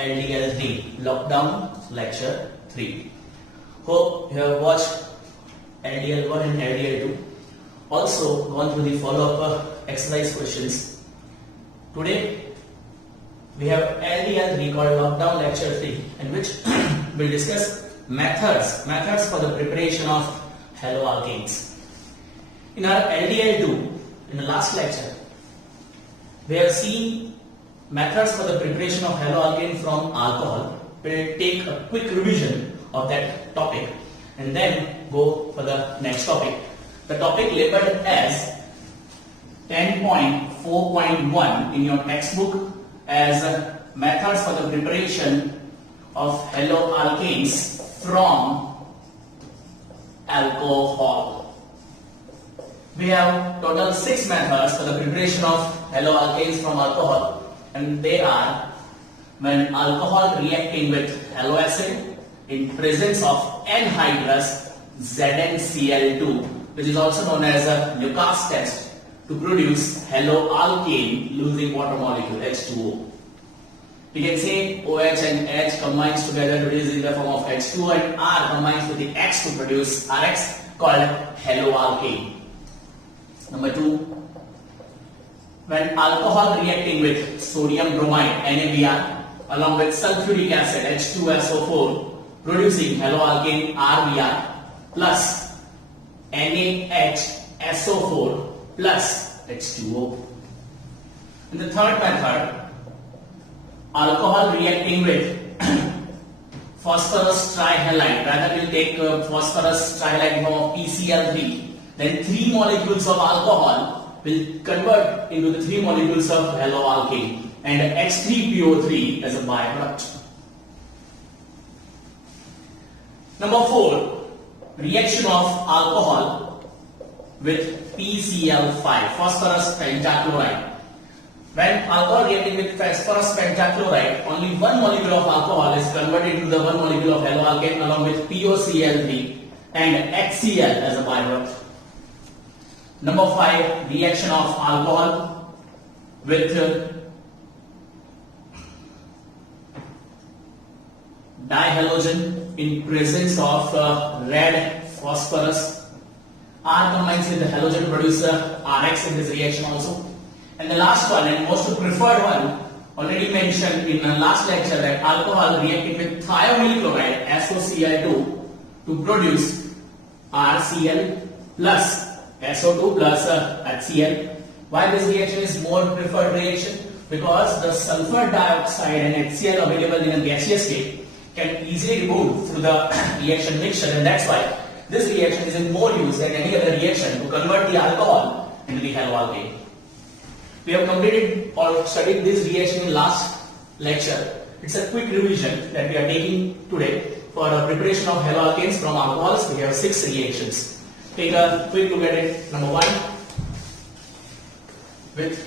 LDL3 Lockdown Lecture 3. Hope you have watched LDL1 and LDL2. Also gone through the follow-up exercise questions. Today we have LDL3 called Lockdown Lecture 3, in which we'll discuss methods for the preparation of haloalkanes. In our LDL2, in the last lecture, we have seen methods for the preparation of haloalkane from alcohol. We'll take a quick revision of that topic and then go for the next topic. The topic labeled as 10.4.1 in your textbook as methods for the preparation of haloalkanes from alcohol. We have total 6 methods for the preparation of haloalkanes from alcohol, and they are when alcohol reacting with haloacid in presence of anhydrous ZnCl2, which is also known as a Lucas test, to produce haloalkane losing water molecule H2O. We can say OH and H combines together to produce in the form of H2O, and R combines with the X to produce RX, called haloalkane. Number 2, when alcohol reacting with sodium bromide NaBr along with sulfuric acid H2SO4 producing haloalkane RBr plus NaHSO4 plus H2O. In the third method, alcohol reacting with phosphorus trihalide, rather we'll take phosphorus trihalide in form of PCl3, then 3 molecules of alcohol will convert into the 3 molecules of haloalkane and H3PO3 as a byproduct. Number 4, reaction of alcohol with PCl5, phosphorus pentachloride. When alcohol reacting with phosphorus pentachloride, only 1 molecule of alcohol is converted into the 1 molecule of haloalkane along with POCl3 and HCl as a byproduct. Number 5, reaction of alcohol with dihalogen in presence of red phosphorus. R combines with the halogen to produce RX in this reaction also. And the last one and most preferred one, already mentioned in the last lecture, that alcohol reacting with thionyl chloride SOCl2 to produce RCl plus SO2 plus HCl. Why this reaction is more preferred reaction? Because the sulfur dioxide and HCl available in a gaseous state can easily remove through the reaction mixture, and that's why this reaction is in more use than any other reaction to convert the alcohol into the haloalkane. We have completed or studied this reaction in last lecture. It's a quick revision that we are taking today for the preparation of haloalkanes from alcohols. We have 6 reactions. Take a quick look at it. Number 1, with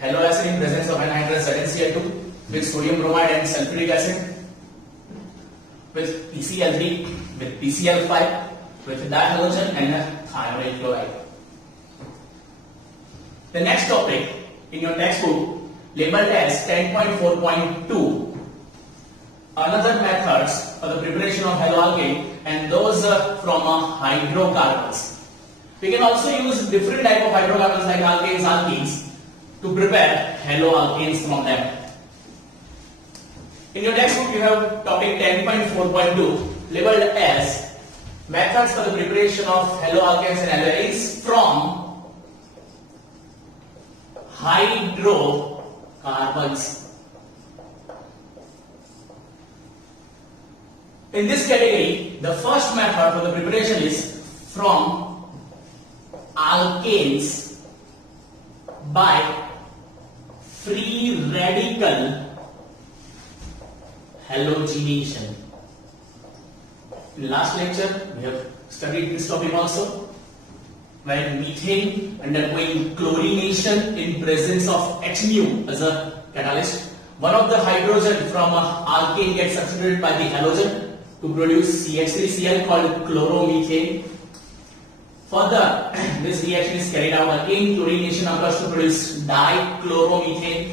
haloacid in presence of anhydrous ZnCl2 with sodium bromide and sulfuric acid, with PCl3, with PCl5, with dihalogen and thionyl chloride. The next topic in your textbook labeled as 10.4.2, another methods for the preparation of haloalkane, and those from hydrocarbons. We can also use different type of hydrocarbons like alkanes, alkenes to prepare haloalkanes from them. In your textbook you have topic 10.4.2 labeled as methods for the preparation of haloalkanes and aldehydes from hydrocarbons. In this category, the first method for the preparation is from alkanes by free radical halogenation. In last lecture, we have studied this topic also. When methane undergoing chlorination in presence of HNu as a catalyst, one of the hydrogen from alkane gets substituted by the halogen to produce CH3Cl called chloromethane. Further, this reaction is carried out again. Chlorination occurs to produce dichloromethane.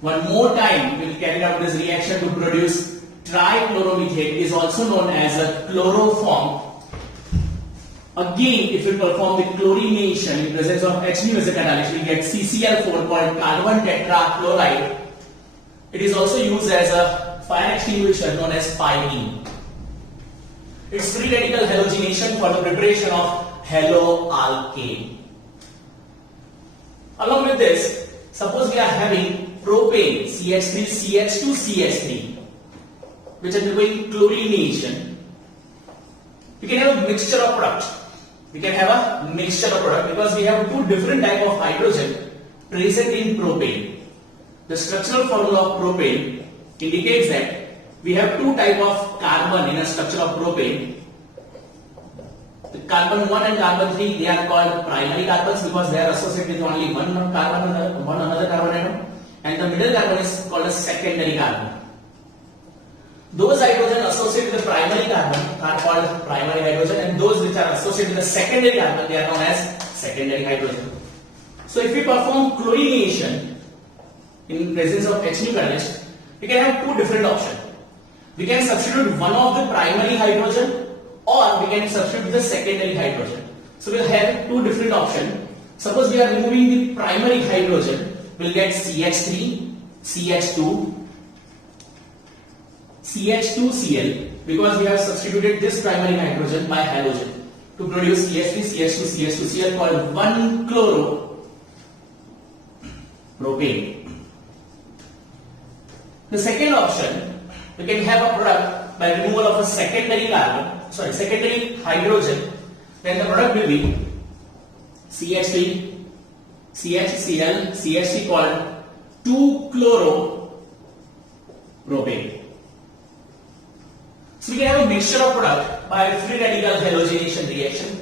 One more time, we will carry out this reaction to produce trichloromethane. It is also known as a chloroform. Again, if we perform the chlorination in presence of H as a catalyst, we get CCl4 called carbon tetrachloride. It is also used as a fire extinguisher known as pyrene. It's free radical halogenation for the preparation of haloalkane. Along with this, suppose we are having propane CH3 CH2 CH3, which is doing chlorination. We can have a mixture of product. Because we have two different type of hydrogen present in propane. The structural formula of propane indicates that we have two type of carbon in a structure of propane. The carbon 1 and carbon 3, they are called primary carbons because they are associated with only one another carbon atom, and the middle carbon is called a secondary carbon. Those hydrogen associated with the primary carbon are called primary hydrogen, and those which are associated with the secondary carbon, they are known as secondary hydrogen. So if we perform chlorination in presence of H catalyst, we can have two different options. We can substitute one of the primary hydrogen, or we can substitute the secondary hydrogen. So we'll have two different options. Suppose we are removing the primary hydrogen, we'll get CH3, CH2, CH2Cl, because we have substituted this primary hydrogen by halogen to produce CH3, CH2, CH2Cl called 1-chloropropane. The second option, we can have a product by removal of a secondary hydrogen. Then the product will be CH3, CHCl, CH3 called 2-chloropropane. So we can have a mixture of product by free radical halogenation reaction.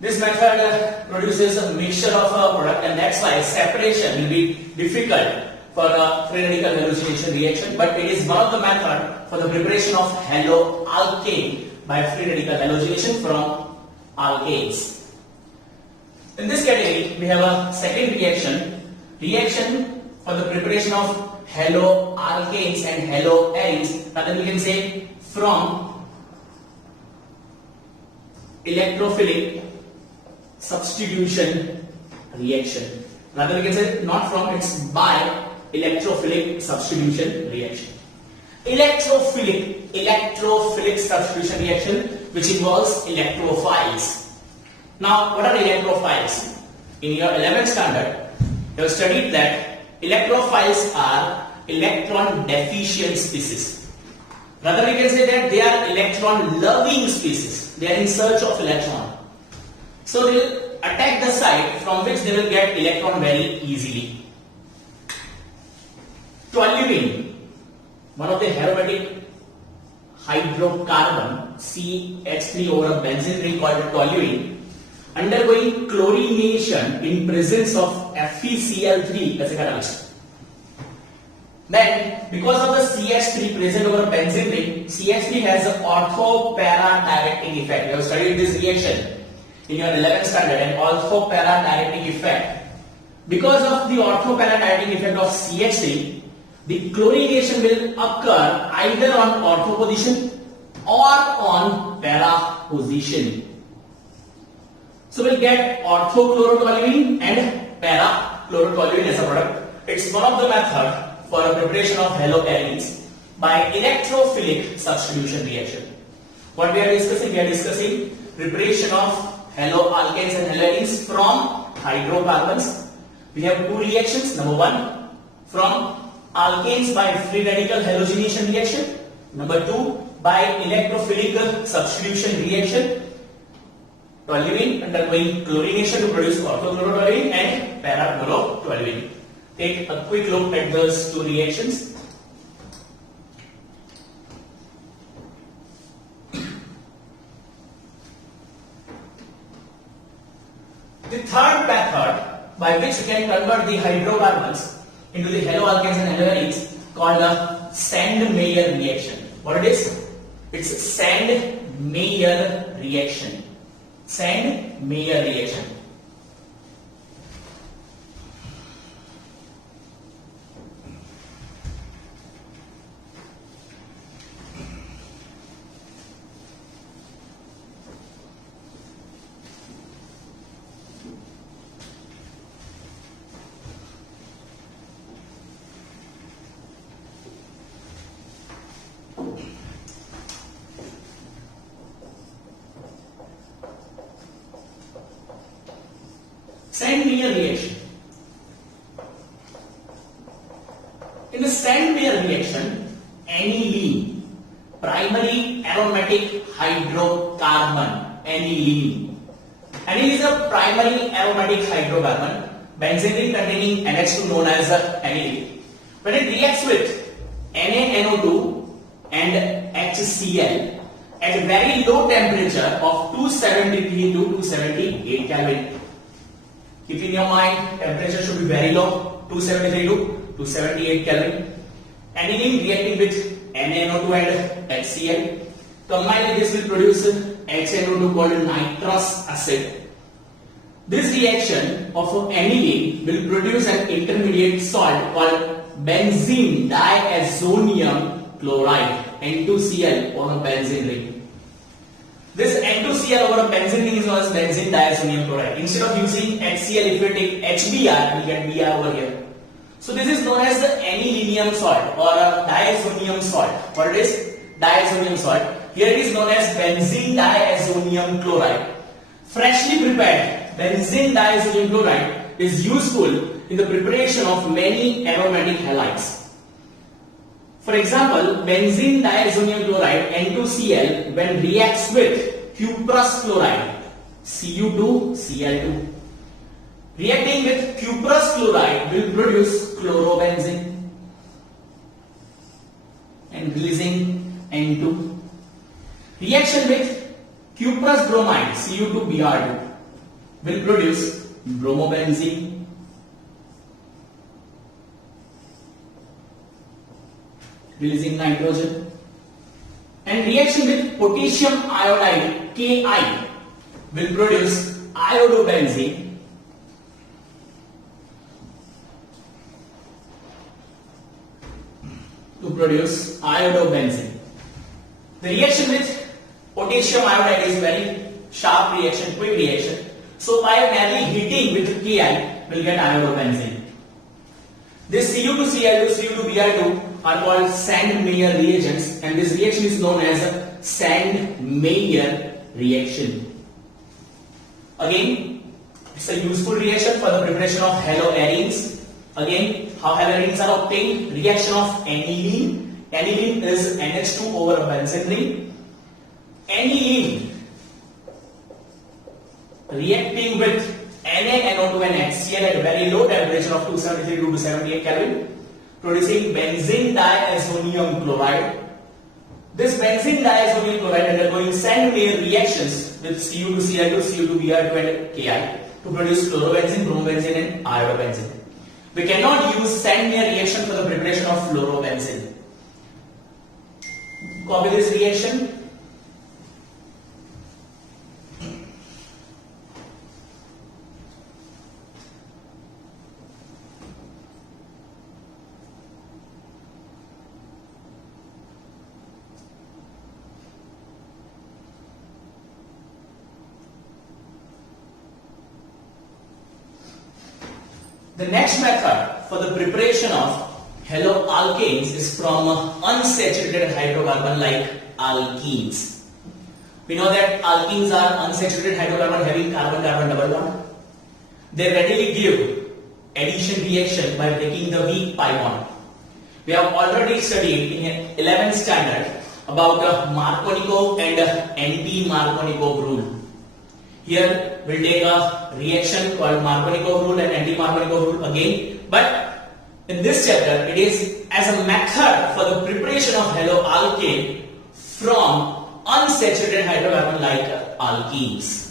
This method produces a mixture of a product, and that's why separation will be difficult for a free radical halogenation reaction, but it is one of the methods for the preparation of haloalkane by free radical halogenation from alkanes. In this category, we have a second reaction for the preparation of haloalkanes and haloanes, rather we can say from electrophilic substitution reaction. Rather we can say not from, it's by electrophilic substitution reaction. Electrophilic substitution reaction, which involves electrophiles. Now, what are electrophiles? In your 11th standard, you have studied that electrophiles are electron deficient species. Rather, we can say that they are electron loving species. They are in search of electron. So they will attack the site from which they will get electron very easily. Toluene, one of the aromatic hydrocarbon CH3 over a benzene ring called toluene, undergoing chlorination in presence of FeCl3 as a catalyst. Then, because of the CH3 present over a benzene ring, CH3 has an ortho-para-directing effect. You have studied this reaction in your 11th standard, an ortho-para-directing effect. Because of the ortho-para-directing effect of CH3, the chlorination will occur either on ortho position or on para position. So we'll get orthochlorotoluene and para-chlorotoluene as a product. It's one of the methods for a preparation of haloanes by electrophilic substitution reaction. What we are discussing? We are discussing preparation of haloalkanes and haloanes from hydrocarbons. We have two reactions. Number one, from alkanes by free radical halogenation reaction. Number two, by electrophilic substitution reaction. Toluene undergoing chlorination to produce orthochlorotoluene and para-chlorotoluene. Take a quick look at those two reactions. The third method by which we can convert the hydrocarbons into the haloalkanes and haloanes called a Sand-Meyer reaction. What it is? It's Sand-Meyer reaction. Sand-Meyer reaction. Sand-Meyer reaction. In the Sand-Meyer reaction, aniline, primary aromatic hydrocarbon, aniline. Aniline is a primary aromatic hydrocarbon, benzene ring containing NH2 known as aniline. When it reacts with NaNO2 and HCl at a very low temperature of 273 to 278 Kelvin. Keep in your mind, temperature should be very low, 273 to 278 Kelvin. Aniline reacting with NaNO2 and HCl. Combined this will produce HNO2 called nitrous acid. This reaction of aniline will produce an intermediate salt called benzene diazonium chloride, N2Cl on a benzene ring. This N2Cl over a benzene ring is known as benzene diazonium chloride. Instead of using HCl, if you take HBr, we get Br over here. So this is known as the anilinium salt or a diazonium salt. What it is? Diazonium salt. Here it is known as benzene diazonium chloride. Freshly prepared benzene diazonium chloride is useful in the preparation of many aromatic halides. For example, benzene diazonium chloride N2Cl when reacts with cuprous chloride Cu2Cl2. Reacting with cuprous chloride will produce chlorobenzene and releasing N2. Reaction with cuprous bromide Cu2Br2 will produce bromobenzene releasing nitrogen, and reaction with potassium iodide Ki will produce iodobenzene to produce iodobenzene. The reaction with potassium iodide is very sharp reaction, quick reaction. So by merely heating with Ki, we'll get iodobenzene. This Cu2Cl2, Cu2Br2 are called Sand-Meyer reagents, and this reaction is known as a Sand-Meyer reaction. Again, it's a useful reaction for the preparation of haloarenes. Again, how haloarenes are obtained? Reaction of aniline. Aniline is NH2 over a benzene ring. Aniline reacting with NaNO2 and HCl at a very low temperature of 273 to 278 Kelvin, producing benzene diazonium chloride. This benzene diazonium chloride undergoing Sand-Meyer reactions with Cu2Cl2, Cu2Br2 and Ki to produce chlorobenzene, bromobenzene and iodobenzene. We cannot use Sand-Meyer reaction for the preparation of fluorobenzene. Copy this reaction. The next method for the preparation of haloalkanes is from unsaturated hydrocarbon like alkenes. We know that alkenes are unsaturated hydrocarbon having carbon-carbon double bond. They readily give addition reaction by breaking the weak pi bond. We have already studied in 11th standard about Markovnikov and anti-Markovnikov rule. Here we'll take a reaction called Markovnikov rule and anti-Markovnikov rule again, but in this chapter it is as a method for the preparation of haloalkane from unsaturated hydrocarbon like alkenes.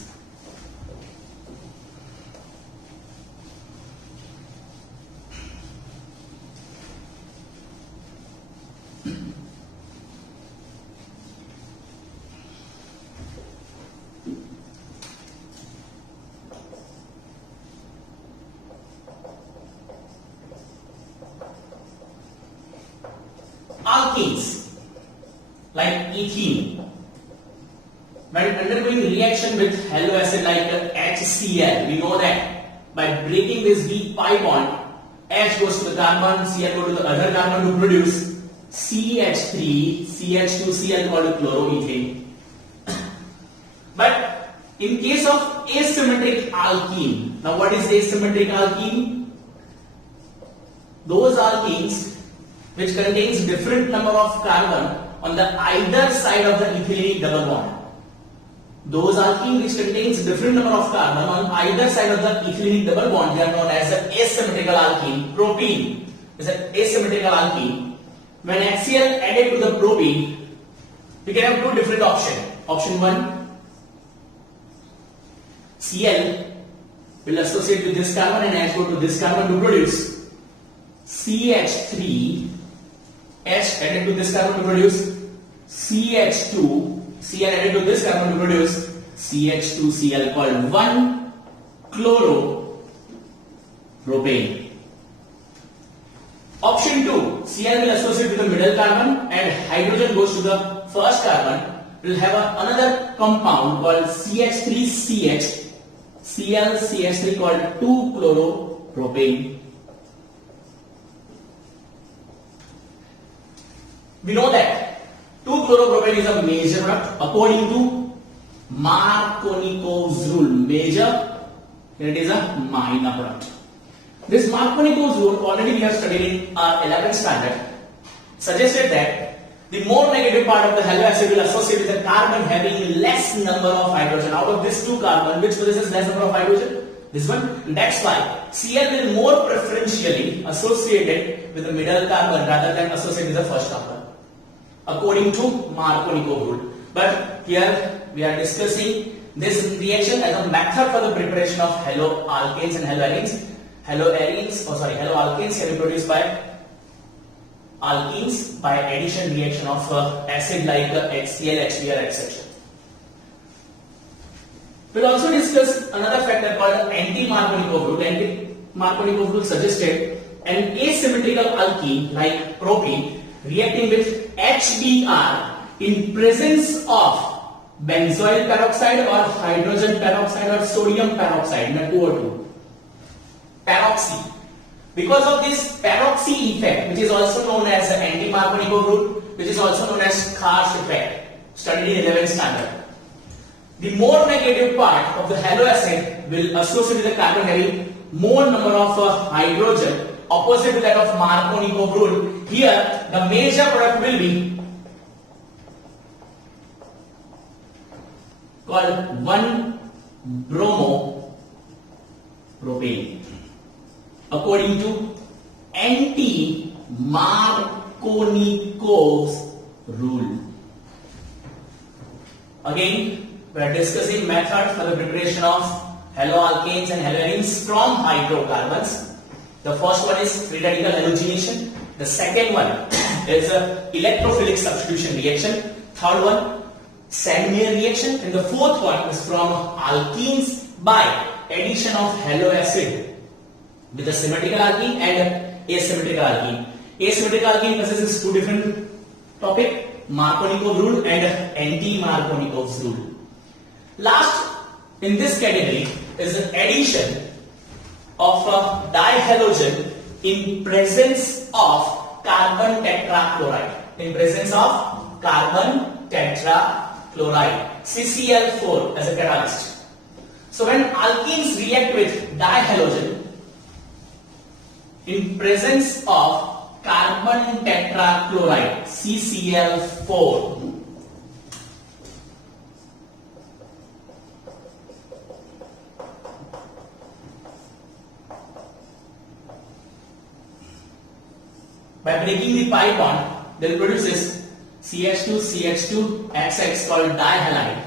Alkenes like ethene, when undergoing reaction with haloacid like HCl, we know that by breaking this weak pi bond, H goes to the carbon, Cl goes to the other carbon to produce CH3, CH2Cl called chloroethane. But in case of asymmetric alkene, Now what is asymmetric alkene? Those alkenes which contains different number of carbon on the either side of the ethylenic double bond. Those alkene which contains different number of carbon on either side of the ethylenic double bond, they are known as the asymmetrical alkene. Propene is an asymmetrical alkene. When HCl added to the propene, we can have two different options. Option 1, Cl will associate with this carbon and H go to this carbon to produce CH3, H added to this carbon to produce CH2, Cl added to this carbon to produce CH2Cl called 1-chloropropane. Option 2, Cl will associate with the middle carbon and hydrogen goes to the first carbon. We'll have another compound called CH3CH, ClCH3 called 2-chloropropane. We know that 2-chloropropane is a major product according to Markovnikov's rule. Major, here it is a minor product. This Markovnikov's rule already we have studied in our 11th standard, suggested that the more negative part of the halo acid will associate with a carbon having less number of hydrogen. Out of this 2 carbon, which possesses less number of hydrogen? This one. That's why Cl will more preferentially associated with the middle carbon rather than associated with the first carbon, according to Markovnikov rule. But here we are discussing this reaction as a method for the preparation of haloalkanes and haloarenes. Haloalkanes can be produced by alkenes by addition reaction of acid like HCl, HBr, etc. We'll also discuss another factor called anti-Markovnikov rule. Anti-Markovnikov rule suggested an asymmetrical alkene like propene reacting with HBr in presence of benzoyl peroxide or hydrogen peroxide or sodium peroxide in a 2O2. Peroxy. Because of this peroxy effect, which is also known as the anti-Markovnikov rule, which is also known as Karsh effect, studied in 11th standard. The more negative part of the halo acid will associate with the carbon having more number of hydrogen, opposite to that of Markovnikov rule. Here, the major product will be called 1-bromopropane. According to anti-Markovnikov's rule. Again, we are discussing methods for the preparation of haloalkanes and haloarenes from hydrocarbons. The first one is free radical halogenation. The second one is electrophilic substitution reaction. Third one, Sandmeyer reaction. And the fourth one is from alkenes by addition of halo acid with a symmetrical alkene and asymmetrical alkene. Asymmetrical alkene possesses two different topics, Markovnikov rule and anti-Markovnikov's rule. Last in this category is the addition of a dihalogen in presence of carbon tetrachloride. In presence of carbon tetrachloride, CCl4 as a catalyst. So when alkenes react with dihalogen in presence of carbon tetrachloride, CCl4, by breaking the pi bond, they produces CH2, CH2, XX called dihalide.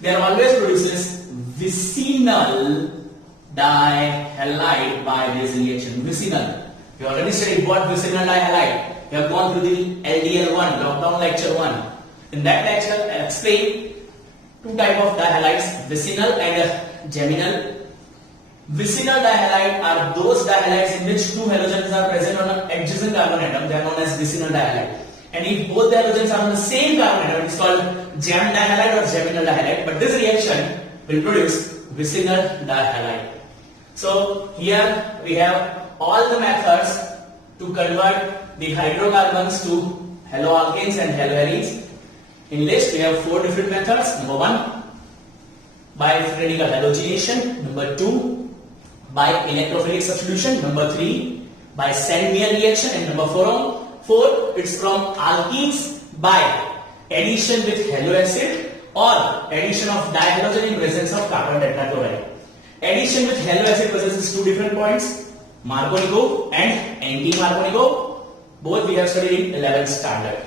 They are always produces vicinal dihalide by this reaction. Vicinal. We already studied what vicinal dihalide. We have gone through the LDL1, lockdown lecture 1. In that lecture, I explained two types of dihalides, vicinal and geminal. Vicinal dihalide are those dihalides in which two halogens are present on an adjacent carbon atom. They are known as vicinal dihalide. And if both the halogens are on the same carbon atom, it is called gem dihalide or geminal dihalide. But this reaction will produce vicinal dihalide. So here we have all the methods to convert the hydrocarbons to haloalkanes and haloarenes. In list we have 4 different methods. Number 1, by free radical halogenation. Number 2, by electrophilic substitution. Number 3 by Sand-Meyer reaction, and number 4 it's from alkenes by addition with halo acid or addition of dihalogen in presence of carbon tetrachloride. Addition with halo acid possesses two different points, Markovnikov and anti-Markovnikov. Both we have studied in 11th standard.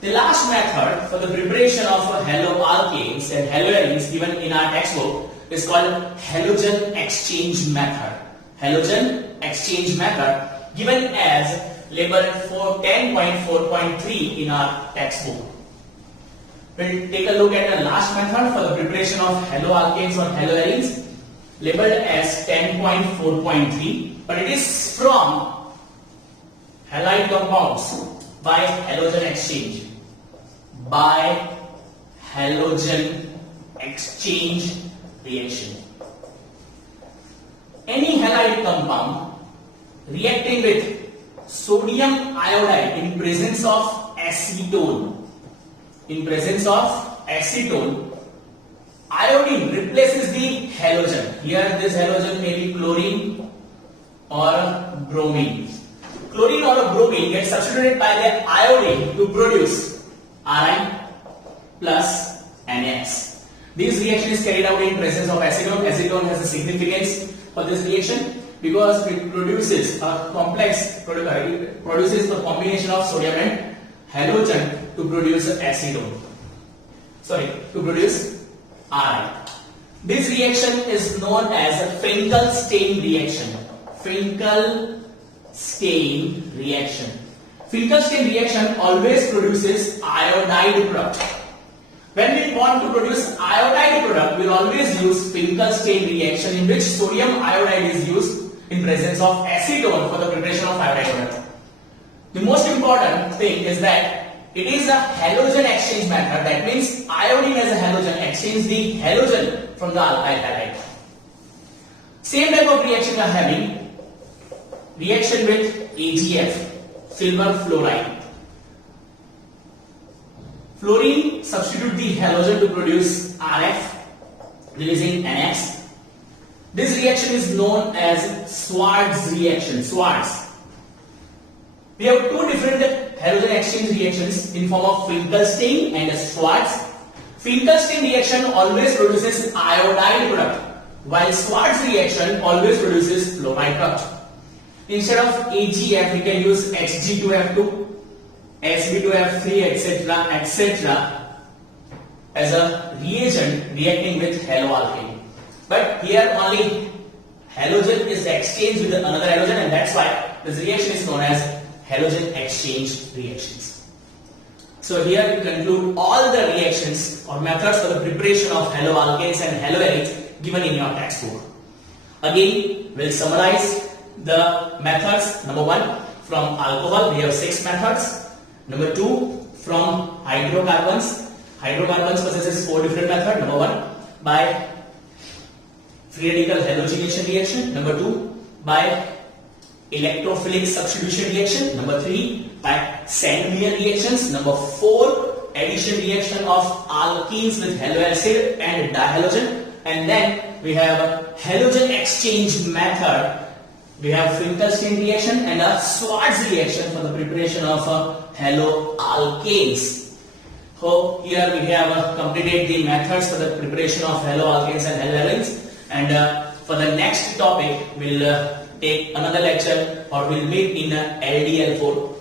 The last method for the preparation of haloalkanes and haloarenes given in our textbook is called halogen exchange method. Halogen exchange method given as labeled for 10.4.3 in our textbook. We'll take a look at the last method for the preparation of haloalkanes or haloarenes labeled as 10.4.3, but it is from halide compounds by halogen exchange. By halogen exchange reaction. Any halide compound reacting with sodium iodide in presence of acetone. In presence of acetone, iodine replaces the halogen. Here this halogen may be chlorine or bromine. Chlorine or bromine gets substituted by the iodine to produce Ri plus NaS. This reaction is carried out in presence of acetone. Acetone has a significance for this reaction because it produces a complex, it produces a combination of sodium and halogen to produce acetone. To produce Ri. This reaction is known as a Finkelstein reaction. Finkelstein reaction. Finkelstein reaction always produces iodide product. When we want to produce iodide product, we will always use Finkelstein reaction in which sodium iodide is used in presence of acetone for the preparation of iodide product. The most important thing is that it is a halogen exchange method. That means iodine as a halogen exchange the halogen from the alkyl halide. Same type of reaction we are having. Reaction with AgF. Silver fluoride. Fluorine substitute the halogen to produce RF, releasing NX. This reaction is known as Schwarz reaction. Schwarz. We have two different halogen exchange reactions in form of Finkelstein and Schwarz. Finkelstein reaction always produces iodide product, while Schwarz reaction always produces fluoride product. Instead of AgF, we can use Hg2F2, Sb2F3, etc. as a reagent reacting with haloalkane. But here only halogen is exchanged with another halogen, and that's why this reaction is known as halogen exchange reactions. So here we conclude all the reactions or methods for the preparation of haloalkanes and haloarenes given in your textbook. Again, we'll summarize the methods. Number 1, from alcohol we have 6 methods. Number 2, from hydrocarbons. Hydrocarbons possesses 4 different methods. Number 1, by free radical halogenation reaction. Number 2, by electrophilic substitution reaction. Number 3, by Sand-Meyer reactions. Number 4, addition reaction of alkenes with halo acid and dihalogen. And then we have halogen exchange method. We have Finkelstein reaction and a Schwarz reaction for the preparation of haloalkanes. So here we have completed the methods for the preparation of haloalkanes and haloarenes. And for the next topic, we'll take another lecture or we'll meet in LDL4.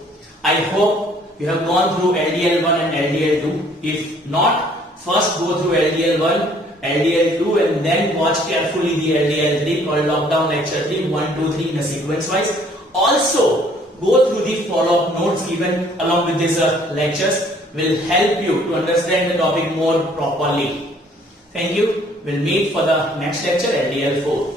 I hope you have gone through LDL1 and LDL2. If not, first go through LDL1, LDL2 and then watch carefully the LDL3 called lockdown lecture 3, 1, 2, 3 in a sequence wise. Also, go through the follow-up notes given along with these lectures will help you to understand the topic more properly. Thank you. We'll meet for the next lecture, LDL4.